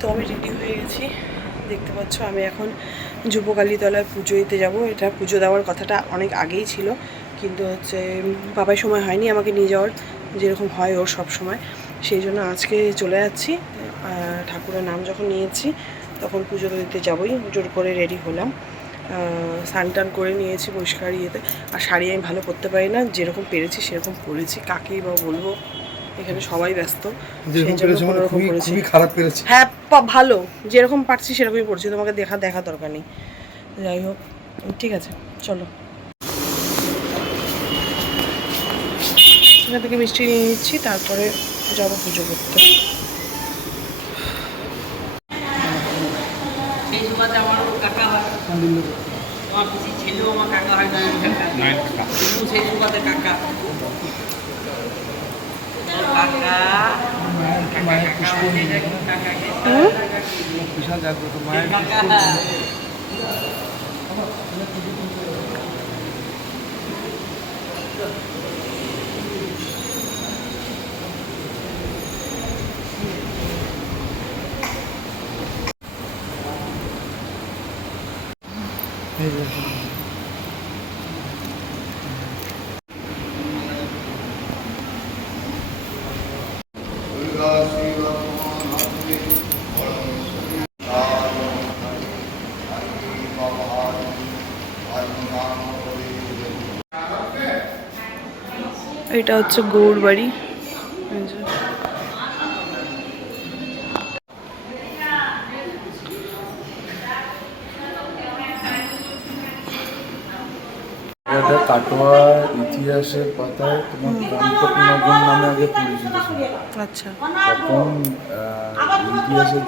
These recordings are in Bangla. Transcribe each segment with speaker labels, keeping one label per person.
Speaker 1: তো আমি রেডি হয়ে গেছি। দেখতে পাচ্ছ আমি এখন যুবকালীতলায় পুজো দিতে যাব। এটা পুজো দেওয়ার কথাটা অনেক আগেই ছিল কিন্তু হচ্ছে বাবার সময় হয়নি আমাকে নিয়ে যাওয়ার যেরকম হয় ওর সব সময়। সেই জন্য আজকে চলে যাচ্ছি। ঠাকুরের নাম যখন নিয়েছি তখন পুজো দিতে যাবোই জোর করে রেডি হলাম। স্নান টান করে নিয়েছি পরিষ্কার ইয়েতে। আর শাড়ি আমি ভালো পরতে পারি না যেরকম পেরেছি সেরকম পরেছি। কাকেই বা বলব? এখানে সবাই ব্যস্ত। সেই জন্য
Speaker 2: মানে
Speaker 1: করেছি।
Speaker 2: খারাপ পেরেছি।
Speaker 1: হ্যাঁ ভালো যেরকম পারছি সেরকমই পড়ছি তোমাকে দেখা দেখা দরকার নেই। যাই হোক ঠিক আছে চলো। এখান থেকে মিষ্টি নিয়ে নিচ্ছি তারপরে যাব পুজো করতে।
Speaker 3: কাকা?
Speaker 2: মায়ের পুষ্প
Speaker 3: কাকাকে
Speaker 2: বিশাল জাগ্রত মায়ের
Speaker 3: কাকা
Speaker 1: এটা হচ্ছে গৌর বাড়ি। এই
Speaker 2: এটা কাটোয়া ইতিহাসের পাতায় তোমার নামে আগে পরিচিত ছিল।
Speaker 1: আচ্ছা।
Speaker 2: তখন ইতিহাসের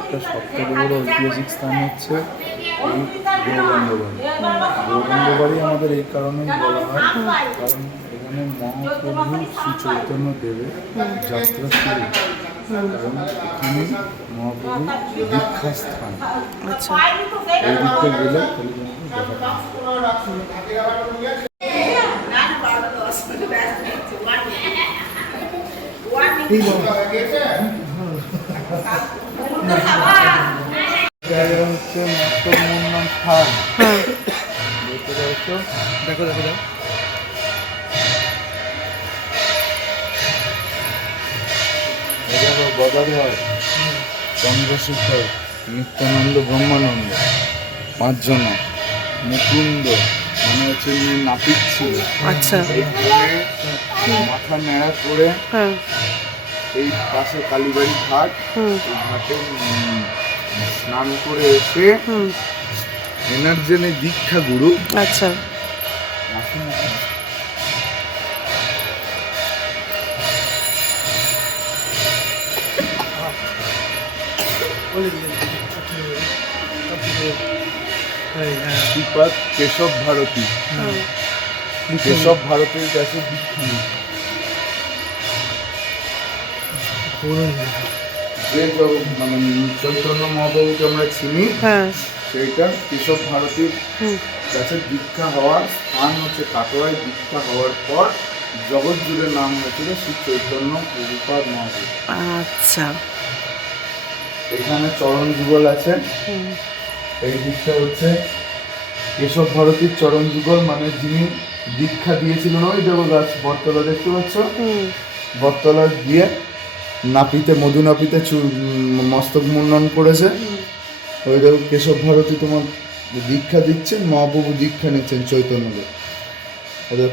Speaker 2: একটা সবথেকে বড় ঐতিহাসিক স্থান হচ্ছে এই গৌরাঙ্গ বাড়ি গৌরাঙ্গ বাড়ি আমাদের এই কারণেই বলা হয় কারণ এখানে মহাপ্রভু শ্রী চৈতন্য দেবের যাত্রা শুরু। এবং এখানে মহাপ্রভু দীক্ষা স্থান
Speaker 1: আচ্ছা।
Speaker 2: এই গেলে হচ্ছে স্থান
Speaker 1: হ্যাঁ।
Speaker 2: দেখতে পাচ্ছ?
Speaker 4: দেখো দেখো দেখো।
Speaker 2: গদাধর। চন্দ্রশেখর নিত্যানন্দ ব্রহ্মানন্দ। পাঁচজন। মুকুন্দ। মানে হচ্ছে নাপিত ছিল।
Speaker 1: আচ্ছা।
Speaker 2: মাথা নেড়া করে
Speaker 1: হ্যাঁ।
Speaker 2: এই পাশে কালীবাড়ি ঘাট। ঘাটে স্নান করে এসে এনার জেনে দীক্ষা গুরু।
Speaker 1: আচ্ছা।
Speaker 2: শ্রীপাদ কেশব ভারতী। কেশব ভারতীর কাছে জগ- মানে চৈতন্য মহাপ্রভুকে আমরা চিনি
Speaker 1: হ্যাঁ।
Speaker 2: সেইটা কেশব ভারতীর কাছে দীক্ষা হওয়ার স্থান হচ্ছে কাটোয়ায়। দীক্ষা হওয়ার পর জগৎ জুড়ে নাম হয়েছিল শ্রী চৈতন্য প্রভুপাদ মহাপ্রভু।
Speaker 1: আচ্ছা।
Speaker 2: এখানে চরণ যুগল আছে। এই দিকটা হচ্ছে কেশব ভারতীর চরণ যুগল মানে যিনি দীক্ষা দিয়েছিলেন ওই দেব গাছ বটতলা দেখতে পাচ্ছ? বটতলা দিয়ে নাপিতে মধু নাপিতে চু- মস্তক মুন্ডন করেছে। ওই দেখো কেশব ভারতী তোমার দীক্ষা দিচ্ছেন মহাপ্রভু দীক্ষা নিচ্ছেন চৈতন্যদেব।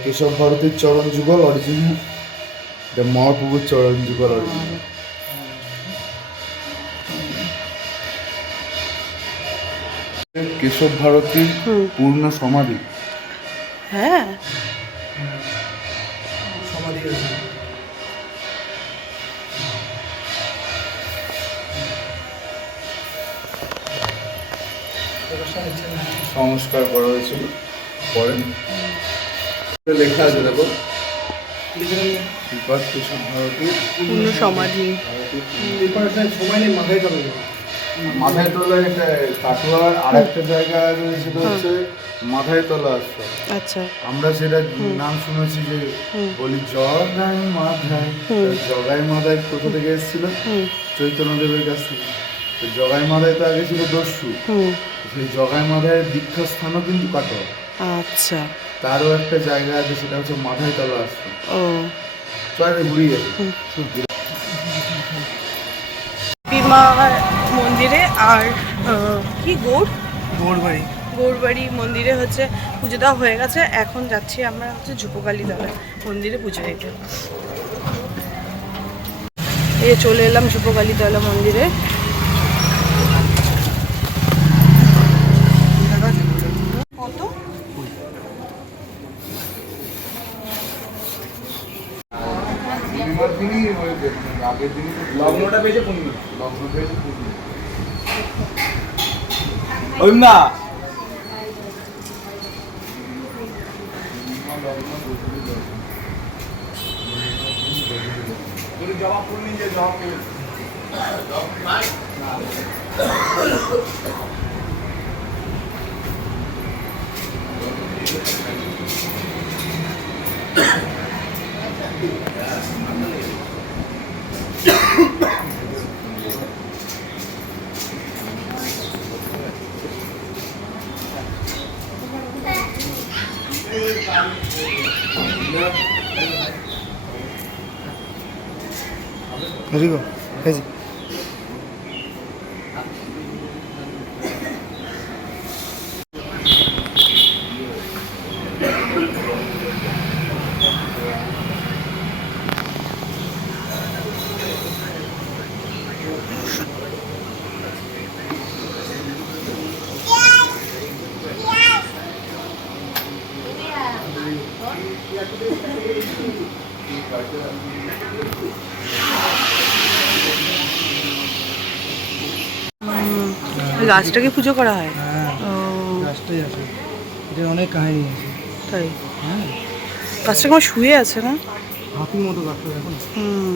Speaker 2: কেশব ভারতীর চরণ যুগল অরিজিনাল এটা মহাপ্রভুর চরণ যুগল অরিজিনাল কেশব ভারতীর পূর্ণ সমাধি।
Speaker 1: হ্যাঁ।
Speaker 4: সমাধি
Speaker 2: সংস্কার করা হয়েছিল। পরে লেখা আছে দেখো। শ্রীপাদ কেশব ভারতীর
Speaker 1: পূর্ণ সমাধি।
Speaker 4: সময় নেই মাথায় চলে যাবে।
Speaker 2: মাথায় তোলা এটা কাটোয়ার আর একটা জায়গা রয়েছে সেটা হচ্ছে মাথায় তোলা আশ্রম
Speaker 1: আচ্ছা।
Speaker 2: আমরা সেটা নাম শুনেছি যে বলি জগাই মাথায়। জগাই মাথায় কোথা থেকে এসেছিল? চৈতন্যদেবের কাছ থেকে। তো জগাই মাথায় তো আগে ছিল দস্যু। সেই জগাই মাথায় দীক্ষাস্থানও কিন্তু কাটো
Speaker 1: আচ্ছা।
Speaker 2: তারও একটা জায়গা আছে সেটা হচ্ছে মাথায় তলা আশ্রম
Speaker 1: ও।
Speaker 2: চলে ঘুরিয়ে
Speaker 1: বিমা মন্দিরে আর কি গৌড়
Speaker 4: গৌরবাড়ি।
Speaker 1: গৌরবাড়ি মন্দিরে হচ্ছে পুজো দেওয়া হয়ে গেছে। এখন যাচ্ছি আমরা হচ্ছে ঝুপোকালী তলায় মন্দিরে পুজো দিতে। এই চলে এলাম ঝুপোকালী তলা মন্দিরে। কত?
Speaker 2: লগ্নটা পেয়েছে পূর্ণিমা। লগ্ন পেয়েছে পূর্ণিমা।
Speaker 5: অভিমা
Speaker 2: পূর্ণিমা লগ্ন বসুরই লগ্ন
Speaker 5: তোর জবাব করলি যে জবাব করলি
Speaker 4: ভেরি গুড
Speaker 1: গাছটাকে পুজো করা হয়?
Speaker 4: হ্যাঁ গাছটাই আছে। এটা অনেক কাহিনী আছে।
Speaker 1: তাই?
Speaker 4: হ্যাঁ।
Speaker 1: গাছটা কেমন শুয়ে আছে না?
Speaker 4: হাতির মতো গাছটা দেখো
Speaker 1: হুম।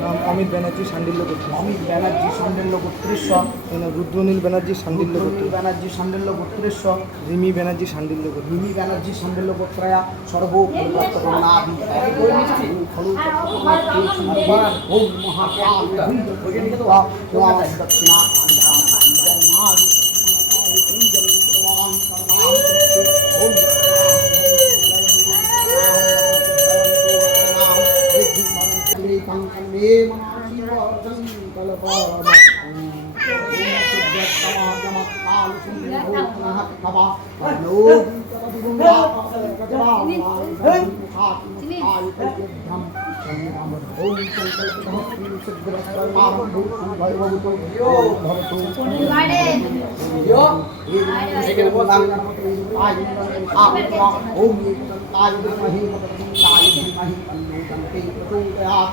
Speaker 4: নাম অমিত ব্যানার্জি সান্ডিল্য গোত্রী
Speaker 6: অমিত ব্যানার্জি সান্ডেল্য গোত্রেশ্বর
Speaker 4: রুদ্রনীল ব্যানার্জি সান্ডিল্য
Speaker 6: গোত্রী ব্যানার্জি সান্ডেল্য গোত্রেশ্বর
Speaker 4: রিমি ব্যানার্জি সান্ডিল্য গোত্রী
Speaker 6: রিমি ব্যানার্জি সান্ডিল্য গোত্রয়া সর্ব খলু ওম মহাকাল দক্ষিণা 嗯好的好的好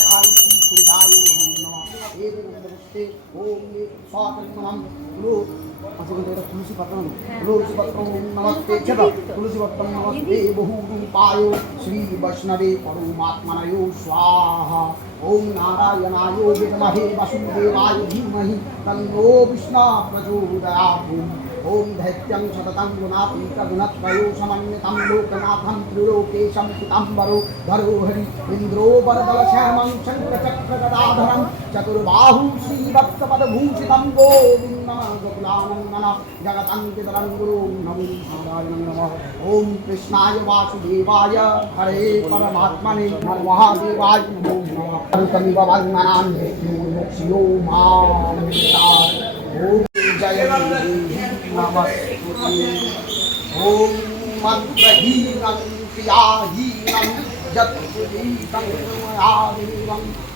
Speaker 6: ఓం స్వాతం గురు తులసి పత్రం తులసి పత్రం నమస్తే చెద తులసి పత్రం నమస్తే బహు రూపాయో శ్రీ వైష్ణవే పరమాత్మనయో స్వాహ ओम नारायणाय विद्महे वसुदेवाय धीमहि तन्नो विष्णा प्रचोदयात्। ओम धैत्यं सततं गुणातीतगुणत्रयो समन्वितं लोकनाथं त्रिलोकेशं पिताम्बरो धरोहरि इन्द्रो वरदलशर्मं शङ्खचक्रगदाधरं चतुर्बाहुं श्रीवत्सपदभूषितं गोविन्द गोकुलानन्दना जगताङ्कितरं नमो महाराज नमः ॐ कृष्णाय वासुदेवाय हरे परमात्मने महादेवाय नमो नमः कमिव वन्दनां जय ॐ मन्त्रहीनं क्रियाहीनं यत्सुदीतं मया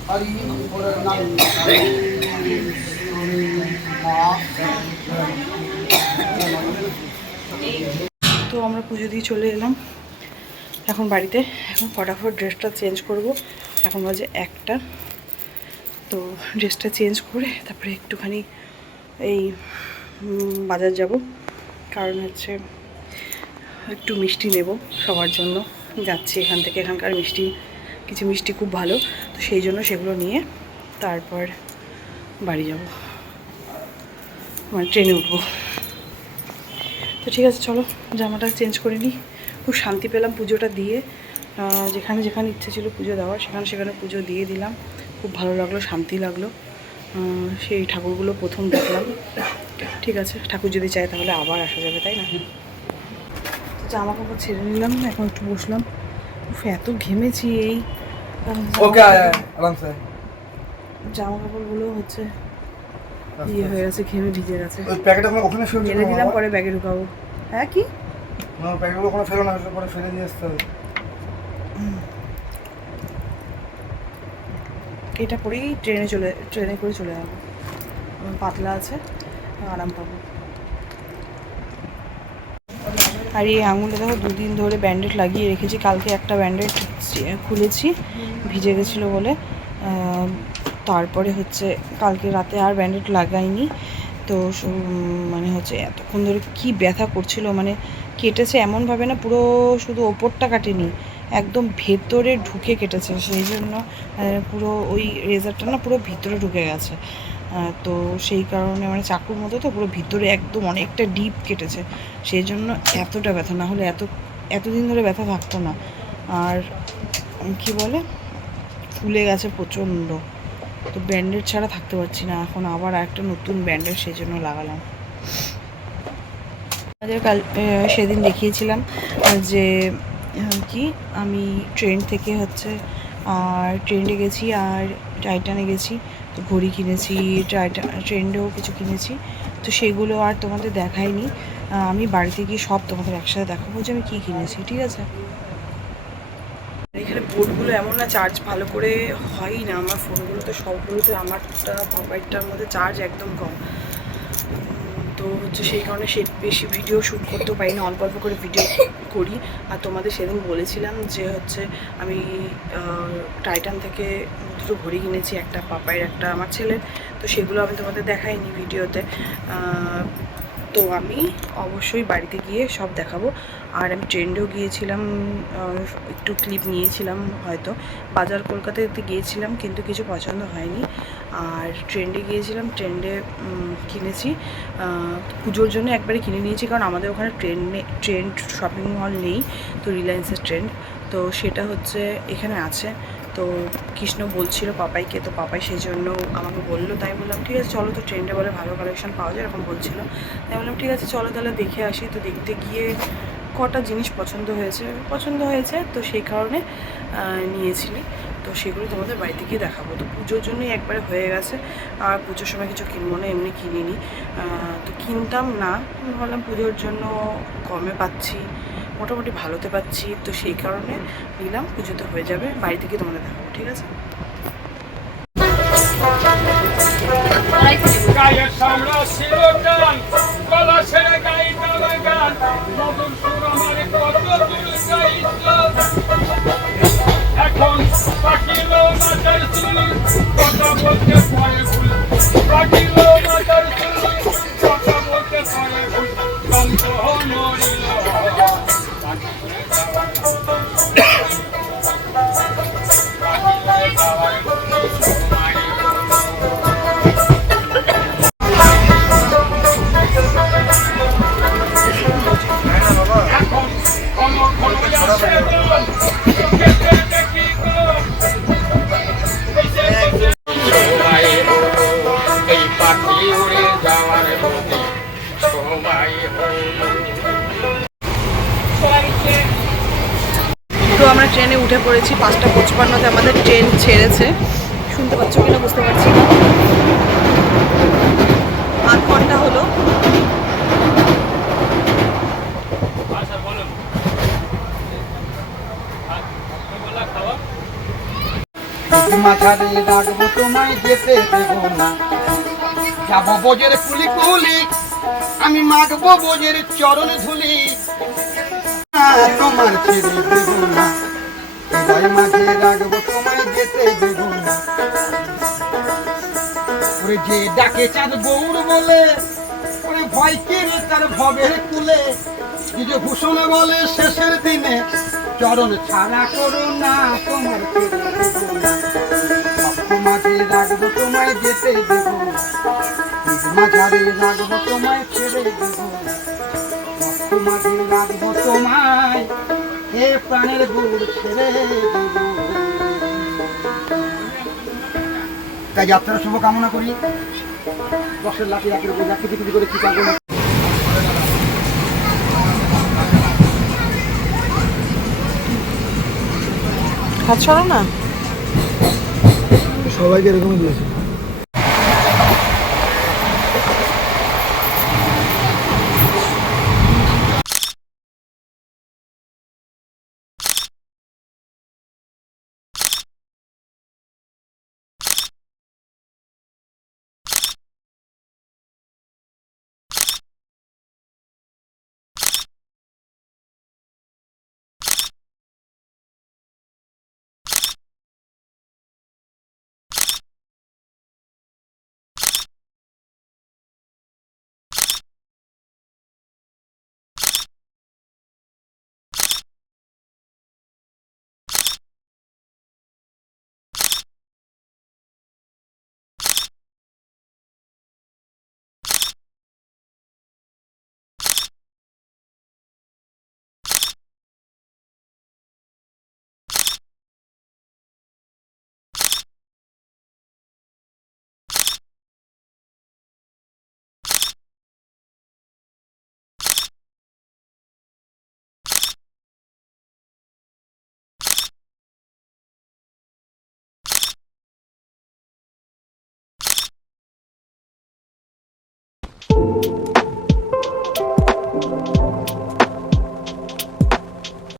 Speaker 6: हरिं पुरनं
Speaker 1: তো আমরা পুজো দিয়ে চলে এলাম। এখন বাড়িতে, এখন ফটাফট ড্রেসটা চেঞ্জ করব। এখন বাজে একটা। তো ড্রেসটা চেঞ্জ করে তারপরে একটুখানি এই বাজার যাব। কারণ হচ্ছে একটু মিষ্টি নেব সবার জন্য। যাচ্ছি এখান থেকে, এখানকার মিষ্টি, কিছু মিষ্টি খুব ভালো। তো সেই জন্য সেগুলো নিয়ে তারপর বাড়ি যাব। মানে ট্রেনে উঠবো। তো ঠিক আছে চলো জামাটা চেঞ্জ করে নিই। খুব শান্তি পেলাম পুজোটা দিয়ে। যেখানে যেখানে ইচ্ছে ছিল পুজো দেওয়ার সেখানে সেখানে পুজো দিয়ে দিলাম। খুব ভালো লাগল শান্তি লাগল। সেই ঠাকুরগুলো প্রথম দেখলাম। ঠিক আছে ঠাকুর যদি চায় তাহলে আবার আসা যাবে তাই না? তো জামা কাপড় ছেড়ে নিলাম এখন একটু বসলাম। এত ঘেমেছি এই জামা কাপড়গুলো হচ্ছে ইয়ে হয়ে গেছে ঘেমে ভিজে গেছে।
Speaker 5: ওই প্যাকেট আমরা ওখানে ফেলে
Speaker 1: মেলে দিলাম পরে ব্যাগে ঢুকাবো। হ্যাঁ কি?
Speaker 5: না প্যাকেটগুলো ওখানে ফেলো না পরে ফেলে দিয়ে আসতে হবে।
Speaker 1: এটা পরেই ট্রেনে চলে ট্রেনে করে চলে যাব। পাতলা আছে আরাম পাবো। আর এই আঙুলে দেখো দুদিন ধরে ব্যান্ডেড লাগিয়ে রেখেছি। কালকে একটা ব্যান্ডেড খুলেছি ভিজে গেছিল বলে। তারপরে হচ্ছে কালকে রাতে আর ব্যান্ডেড লাগাইনি। তো মানে হচ্ছে এতক্ষণ ধরে কী ব্যথা করছিল মানে কেটেছে এমনভাবে না পুরো শুধু ওপরটা কাটেনি, একদম ভেতরে ঢুকে কেটেছে। সেই জন্য পুরো ওই রেজারটা না পুরো ভিতরে ঢুকে গেছে। তো সেই কারণে মানে চাকুর মতো তো পুরো ভিতরে একদম অনেকটা ডিপ কেটেছে। সেই জন্য এতটা ব্যথা, না হলে এত এতদিন ধরে ব্যথা থাকতো না। আর কি বলে, ফুলে গেছে প্রচণ্ড। তো ব্যান্ডেড ছাড়া থাকতে পারছি না। এখন আবার একটা নতুন ব্যান্ডেড সেই জন্য লাগালাম। আমাদের কাল সেদিন দেখিয়েছিলাম যে কি, আমি ট্রেন থেকে হচ্ছে, আর ট্রেনে গেছি, আর টাইটানে গেছি, তো ঘড়ি কিনেছি, টাইটা, ট্রেনেও কিছু কিনেছি, তো সেগুলো আর তোমাদের দেখাইনি। আমি বাড়িতে গিয়ে সব তোমাদের একসাথে দেখাবো যে আমি কী কিনেছি, ঠিক আছে? এমন না চার্জ ভালো করে হয়ই না। আমার ফোনগুলোতে সবগুলোতে আমারটা, মোবাইলটার মধ্যে চার্জ একদম কম। তো হচ্ছে সেই কারণে সে বেশি ভিডিও শ্যুট করতেও পারি না অল্প অল্প করে ভিডিও করি। আর তোমাদের সেদিন বলেছিলাম যে হচ্ছে আমি টাইটান থেকে দুটো ঘড়ি কিনেছি, একটা পাপায়ের একটা আমার ছেলের। তো সেগুলো আমি তোমাদের দেখাইনি ভিডিওতে তো আমি অবশ্যই বাড়িতে গিয়ে সব দেখাবো। আর আমি ট্রেন্ডেও গিয়েছিলাম একটু ক্লিপ নিয়েছিলাম হয়তো। বাজার কলকাতাতে গিয়েছিলাম কিন্তু কিছু পছন্দ হয়নি। আর ট্রেন্ডে গিয়েছিলাম, ট্রেন্ডে কিনেছি। পুজোর জন্য একবারে কিনে নিয়েছি কারণ আমাদের ওখানে ট্রেন্ডে ট্রেন্ড শপিং মল নেই, তো রিলায়েন্সের ট্রেন্ড তো সেটা হচ্ছে এখানে আছে। তো কৃষ্ণ বলছিল পাপাইকে, তো পাপাই সেই জন্য আমাকে বলল। তাই বললাম, ঠিক আছে, চলো তো ট্রেন্ডে বলে ভালো কালেকশন পাওয়া যায়, এরকম বলছিল। তাই বললাম, ঠিক আছে, চলো তাহলে দেখে আসি। তো দেখতে গিয়ে কটা জিনিস পছন্দ হয়েছে পছন্দ হয়েছে, তো সেই কারণে নিয়েছিলি। তো সেগুলো তোমাদের বাড়িতে গিয়ে দেখাবো। তো পুজোর জন্যই একবারে হয়ে গেছে। আর পুজোর সময় কিছু কিনবো না, এমনি কিনিনি। তো কিনতাম না। ভাবলাম পুজোর জন্য কমে পাচ্ছি। মোটামুটি ভালোতে পাচ্ছি তো সেই কারণে নিলাম পুজোতে হয়ে যাবে, বাড়িতে থেকে তোমাদের দেখাবো, ঠিক আছে?
Speaker 7: গায়ের সামরা ছিল টান সুর কত দূর এখন পাখিল নাচের কথা বলতে ভয় ভুলে।
Speaker 1: করেছি পাঁচটা পঁচপান্নতে আমাদের ট্রেন ছেড়েছে। শুনতে পাচ্ছ কিনা বুঝতে পারছি না। আধ ঘণ্টা হলো।
Speaker 8: মাথারে রাখব তোমায় যেতে আমি মাখবো বোঝের চরণ ধুলি। তোমার ছেড়ে দেব না। হৃদয় মাঝে রাখব তোমায় যেতে দেব না যে ডাকে চাঁদ বৌর বলে, ওরে ভয় কে তার ভবের কুলে? নিজ ভূষণ বলে শেষের দিনে, চরণ ছাড়া করো না তোমার মাঝে রাখব তোমায় যেতে দেব মাঝারে রাখব তোমায় ছেড়ে দেব। মাঝে রাখব তোমায় এ প্রাণের গুড় ছেড়ে তাই যাত্রার শুভ কামনা করি দশের লাখে লাখের উপর লাখে কিছু করে চিন্তা করুন
Speaker 1: হাত সরো না।
Speaker 4: সবাইকে এরকমই দিয়েছে। thank you